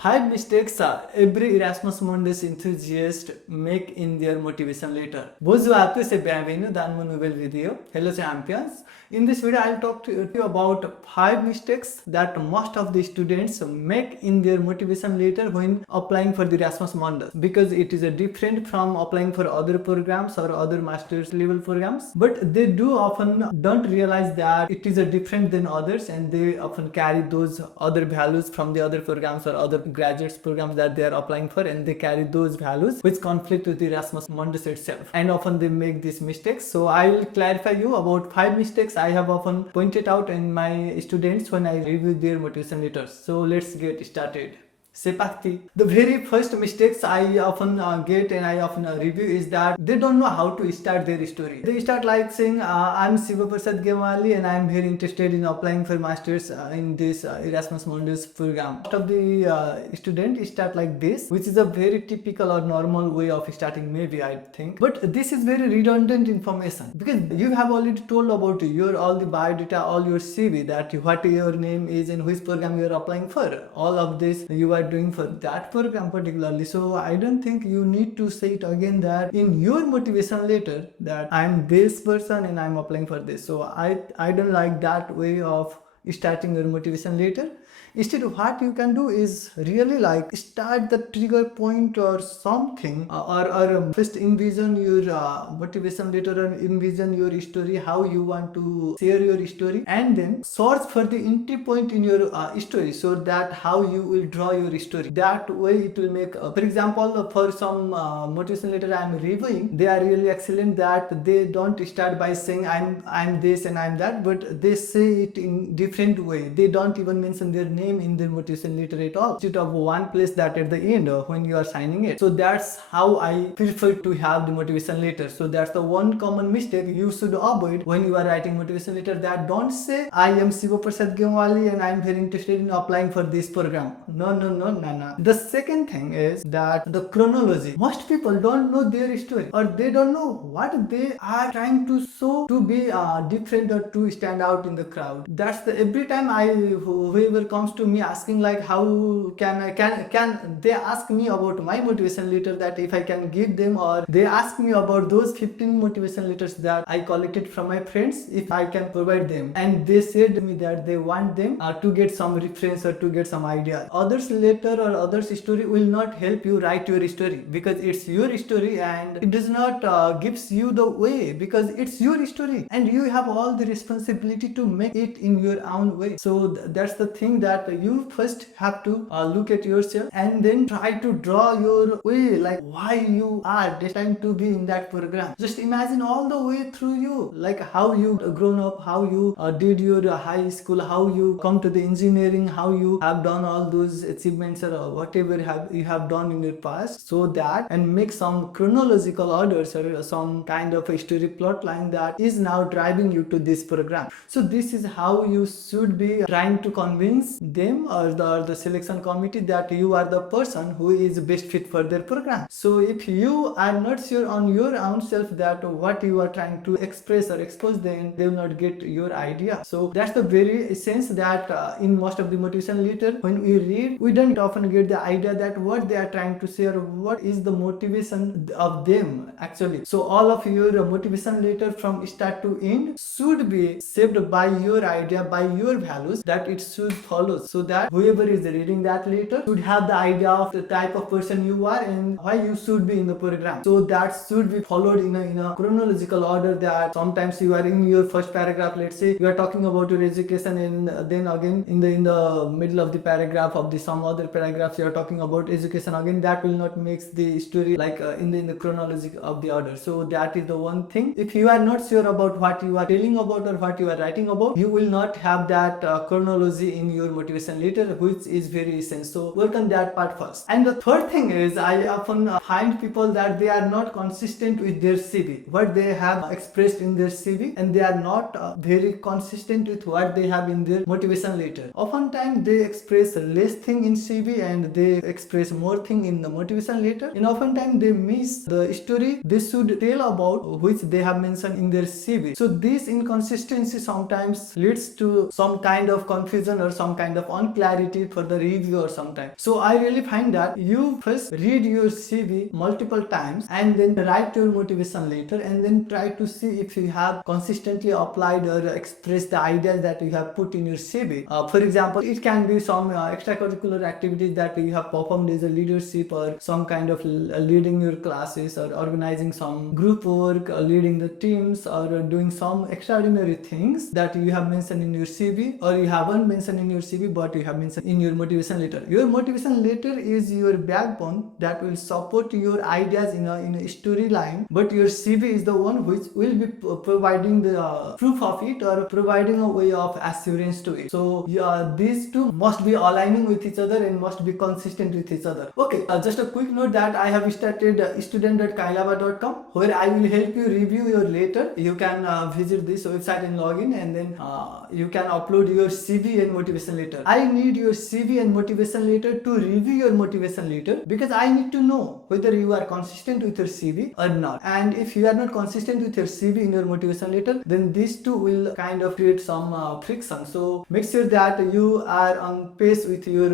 5 mistakes every Erasmus Mundus enthusiast make in their motivation letter. Bonjour à tous et bienvenue dans mon nouvelle vidéo. Hello champions. In this video, I'll talk to you about 5 mistakes that most of the students make in their motivation letter when applying for the Erasmus Mundus, because it is different from applying for other programs or other master's level programs. But they do often don't realize that it is different than others, and they often carry those other values from the other programs or other graduates programs that they are applying for, and they carry those values which conflict with the Erasmus Mundus itself, and often they make these mistakes. So I will clarify you about 5 mistakes I have often pointed out in my students when I review their motivation letters. So let's get started. C'est parti. The very first mistakes I often get and I often review is that they don't know how to start their story. They start like saying, I'm Shiva Gyawali and I'm very interested in applying for masters in this Erasmus Mundus program. Most of the students start like this, which is a very typical or normal way of starting, maybe, I think. But this is very redundant information, because you have already told about your all the biodata, all your CV, that what your name is and which program you are applying for. All of this you are doing for that program particularly. So I don't think you need to say it again that in your motivation letter that I'm this person and I'm applying for this. So I don't like that way of starting your motivation letter. Instead, what you can do is really like start the trigger point or something, or first envision your motivation letter and envision your story, how you want to share your story, and then search for the entry point in your story, so that how you will draw your story. That way it will make, for example, for some motivation letter I am reviewing, they are really excellent that they don't start by saying I'm this and I'm that, but they say it in different way. They don't even mention their name in their motivation letter at all, instead of one place that at the end when you are signing it. So that's how I prefer to have the motivation letter. So that's the one common mistake you should avoid when you are writing motivation letter, that don't say I am Shiva Gyawali and I am very interested in applying for this program. No. The second thing is that the chronology. Most people don't know their story, or they don't know what they are trying to show to be different or to stand out in the crowd. That's the every time whoever comes to me asking like how can they ask me about my motivation letter, that if I can give them, or they ask me about those 15 motivation letters that I collected from my friends, if I can provide them, and they said to me that they want them to get some reference or to get some idea. Others letter or others story will not help you write your story, because it's your story and it does not gives you the way, because it's your story and you have all the responsibility to make it in your own way. So that's the thing, that you first have to look at yourself and then try to draw your way, like why you are destined to be in that program. Just imagine all the way through you, like how you grown up, how you did your high school, how you come to the engineering, how you have done all those achievements or whatever you have done in your past. So that, and make some chronological orders or some kind of a story plot line that is now driving you to this program. So this is how you should be trying to convince them or the selection committee that you are the person who is best fit for their program. So if you are not sure on your own self that what you are trying to express or expose, then they will not get your idea. So that's the very essence that in most of the motivation letter, when we read, we don't often get the idea that what they are trying to say or what is the motivation of them actually. So all of your motivation letter from start to end should be shaped by your idea, by your values that it should follow, so that whoever is reading that letter should have the idea of the type of person you are and why you should be in the program. So that should be followed in a chronological order, that sometimes you are in your first paragraph, let's say you are talking about your education, and then again in the middle of the paragraph of the some other paragraphs you are talking about education again. That will not make the story like in the chronology of the order. So that is the one thing. If you are not sure about what you are telling about or what you are writing about, you will not have that chronology in your motivation letter, which is very essential. So work on that part first. And the third thing is, I often find people that they are not consistent with their CV, what they have expressed in their CV, and they are not very consistent with what they have in their motivation letter. Oftentimes they express less thing in CV and they express more thing in the motivation letter, and oftentimes they miss the story they should tell about, which they have mentioned in their CV. So this inconsistency sometimes leads to some kind of confusion or some kind kind of unclarity for the reviewer sometimes. So I really find that you first read your CV multiple times and then write your motivation letter, and then try to see if you have consistently applied or expressed the ideas that you have put in your CV. For example, it can be some extracurricular activities that you have performed as a leadership, or some kind of leading your classes, or organizing some group work, leading the teams, or doing some extraordinary things that you have mentioned in your CV, or you haven't mentioned in your CV but you have mentioned in your motivation letter. Your motivation letter is your backbone that will support your ideas in a storyline, but your CV is the one which will be providing the proof of it, or providing a way of assurance to it. So these two must be aligning with each other and must be consistent with each other. Okay, just a quick note that I have started student.kailaba.com, where I will help you review your letter. You can visit this website and log in, and then you can upload your CV and motivation letter. I need your CV and motivation letter to review your motivation letter, because I need to know whether you are consistent with your CV or not. And if you are not consistent with your CV in your motivation letter, then these two will kind of create some friction. So make sure that you are on pace with your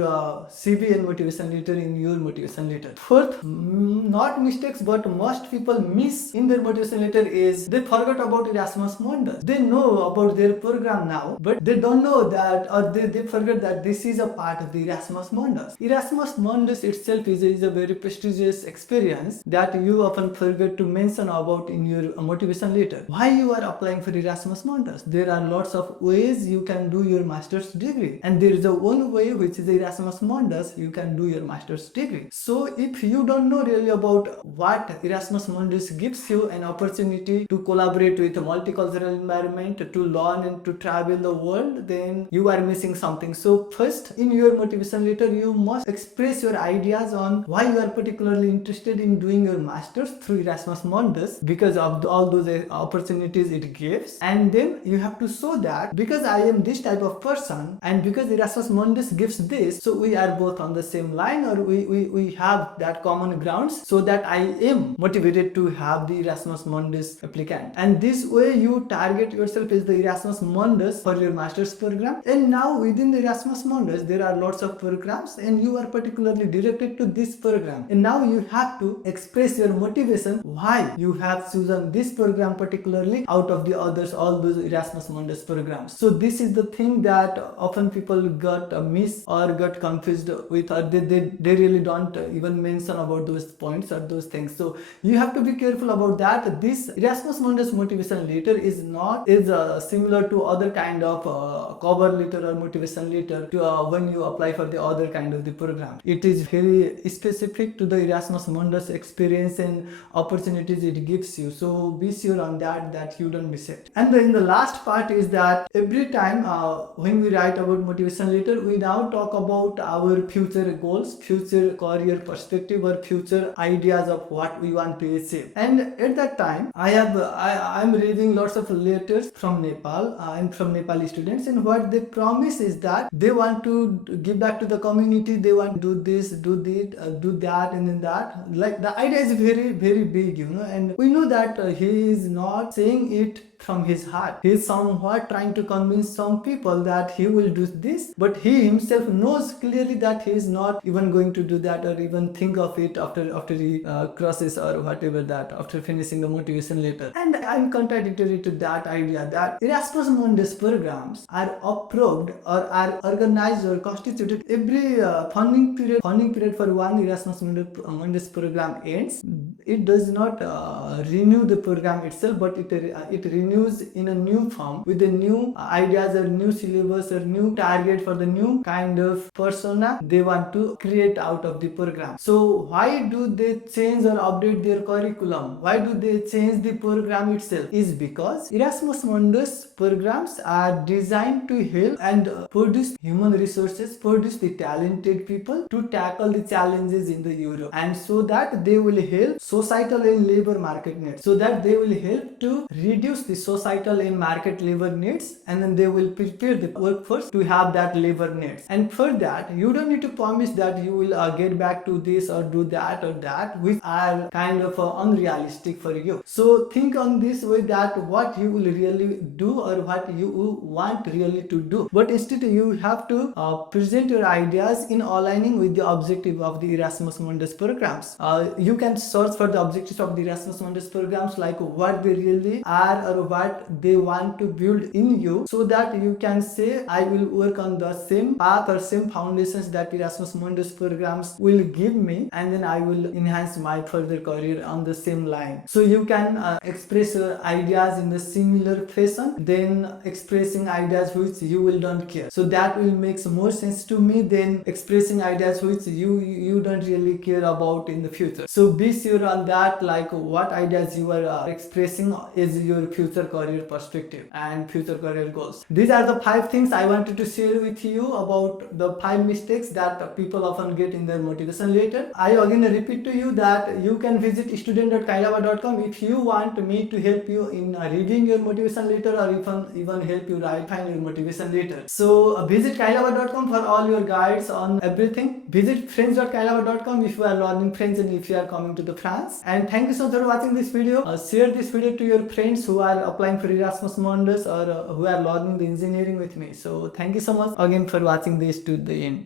CV and motivation letter in your motivation letter. Fourth, not mistakes but most people miss in their motivation letter is they forgot about Erasmus Mundus. They know about their program now, but they don't know that, or they forget that this is a part of the Erasmus Mundus. Erasmus Mundus itself is a very prestigious experience that you often forget to mention about in your motivation letter. Why you are applying for Erasmus Mundus? There are lots of ways you can do your master's degree, and there is a one way, which is Erasmus Mundus, you can do your master's degree. So if you don't know really about what Erasmus Mundus gives you, an opportunity to collaborate with a multicultural environment, to learn and to travel the world, then you are missing something. So first, in your motivation letter, you must express your ideas on why you are particularly interested in doing your master's through Erasmus Mundus, because of all those opportunities it gives. And then you have to show that because I am this type of person, and because Erasmus Mundus gives this, so we are both on the same line, or we have that common grounds, so that I am motivated to have the Erasmus Mundus applicant. And this way you target yourself as the Erasmus Mundus for your master's program. And now within the Erasmus Mundus there are lots of programs, and you are particularly directed to this program, and now you have to express your motivation why you have chosen this program particularly out of the others, all those Erasmus Mundus programs. So this is the thing that often people got miss or got confused with, or they really don't even mention about those points or those things. So you have to be careful about that. This Erasmus Mundus motivation letter is not similar to other kind of cover letter or motivation letter to when you apply for the other kind of the program. It is very specific to the Erasmus Mundus experience and opportunities it gives you. So be sure on that you don't miss it. And then the last part is that every time when we write about motivation letter, we now talk about our future goals, future career perspective, or future ideas of what we want to achieve. And at that time, I'm reading lots of letters from Nepal and from Nepali students, and what they promise is that they want to give back to the community. They want to do this, do that, and then that. Like the idea is very, very big, and we know that he is not saying it from his heart. He is somewhat trying to convince some people that he will do this, but he himself knows clearly that he is not even going to do that, or even think of it after he crosses or whatever that, after finishing the motivation letter. And I'm contradictory to that idea that Erasmus Mundus programs are approved or are organized or constituted every funding period for one Erasmus Mundus program ends. It does not renew the program itself, but it renews in a new form with the new ideas or new syllabus or new target for the new kind of persona they want to create out of the program. So why do they change or update their curriculum? Why do they change the program itself? Is because Erasmus Mundus programs are designed to help and produce human resources, produce the talented people to tackle the challenges in the Europe, and so that they will help societal and labor market net, so that they will help to reduce the societal and market labor needs, and then they will prepare the workforce to have that labor needs. And for that, you don't need to promise that you will get back to this or do that or that, which are kind of unrealistic for you. So think on this way, that what you will really do or what you want really to do, but instead you have to present your ideas in aligning with the objective of the Erasmus Mundus programs. You can search for the objectives of the Erasmus Mundus programs, like what they really are or what they want to build in you, so that you can say, I will work on the same path or same foundations that Erasmus Mundus programs will give me, and then I will enhance my further career on the same line. So you can express your ideas in the similar fashion than expressing ideas which you will don't care. So that will make more sense to me than expressing ideas which you don't really care about in the future. So be sure on that, like what ideas you are expressing is your future career perspective and future career goals. These are the 5 things I wanted to share with you about the 5 mistakes that people often get in their motivation letter. I again repeat to you that you can visit student.kailaba.com if you want me to help you in reading your motivation letter, or even help you find your motivation letter. So visit kailaba.com for all your guides on everything. Visit friends.kailaba.com if you are learning French and if you are coming to the France. And thank you so much for watching this video. Share this video to your friends who are applying for Erasmus Mundus or who are learning the engineering with me. So thank you so much again for watching this to the end.